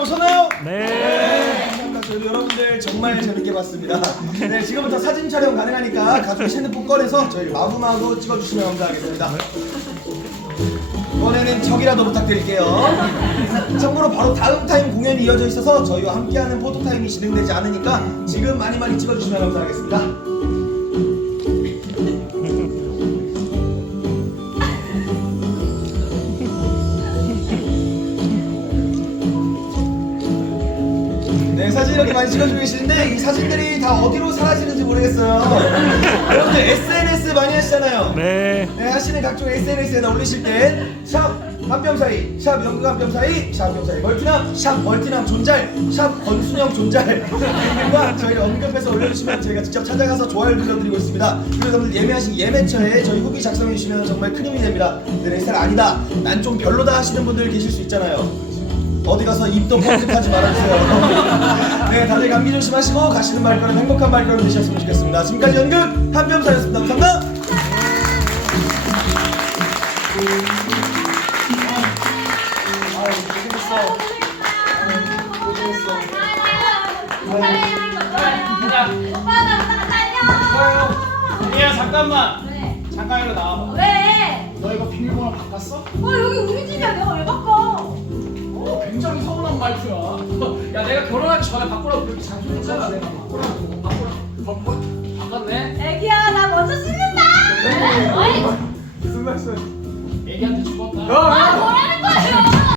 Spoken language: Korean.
보셨나요? 네. 감사합니다. 저희 여러분들 정말 재밌게 봤습니다. 네, 지금부터 사진 촬영 가능하니까 가족이 핸드폰 꺼내서 저희 마구마구 찍어주시면 감사하겠습니다. 이번에는 척이라도 부탁드릴게요. 참고로 바로 다음 타임 공연이 이어져 있어서 저희와 함께하는 포토 타임이 진행되지 않으니까 지금 많이 많이 찍어주시면 감사하겠습니다. 사진 이렇게 많이 찍어주고 계시는데 이 사진들이 다 어디로 사라지는지 모르겠어요. 여러분들 SNS 많이 하시잖아요. 네. 네, 하시는 각종 SNS에다 올리실 때, 샵 한뼘 사이, 샵 연극 한뼘 사이, 샵 한뼘 사이 멀티남, 샵 멀티남 존잘, 샵 권순영 존잘 과 저희를 언급해서 올려주시면 저희가 직접 찾아가서 좋아요를 눌러드리고 있습니다. 그리고 여러분들 예매하신 예매처에 저희 후기 작성해 주시면 정말 큰 힘이 됩니다. 네, 내 스타일 아니다, 난 좀 별로다 하시는 분들 계실 수 있잖아요. 어디 가서 입도 뻥끗하지 말아주세요. 네, 다들 감기 조심하시고 가시는 발걸음 행복한 발걸음 되셨으면 좋겠습니다. 지금까지 연극 한뼘사였습니다. 감사합니다. 얘야 잠깐만 왜? 잠깐 이리 나와봐 왜? 너 이거 비밀번호 바꿨어? 어 여기 우리? 어 야 내가 결혼하기 전에 바꾸라고 그렇게 장소했잖아 내가 바꾸라고. 바꾸라고. 바꿨네. 애기야 나 먼저 씻는다. 어이. 무슨 말씀? 애기한테 죽었다. 야, 야,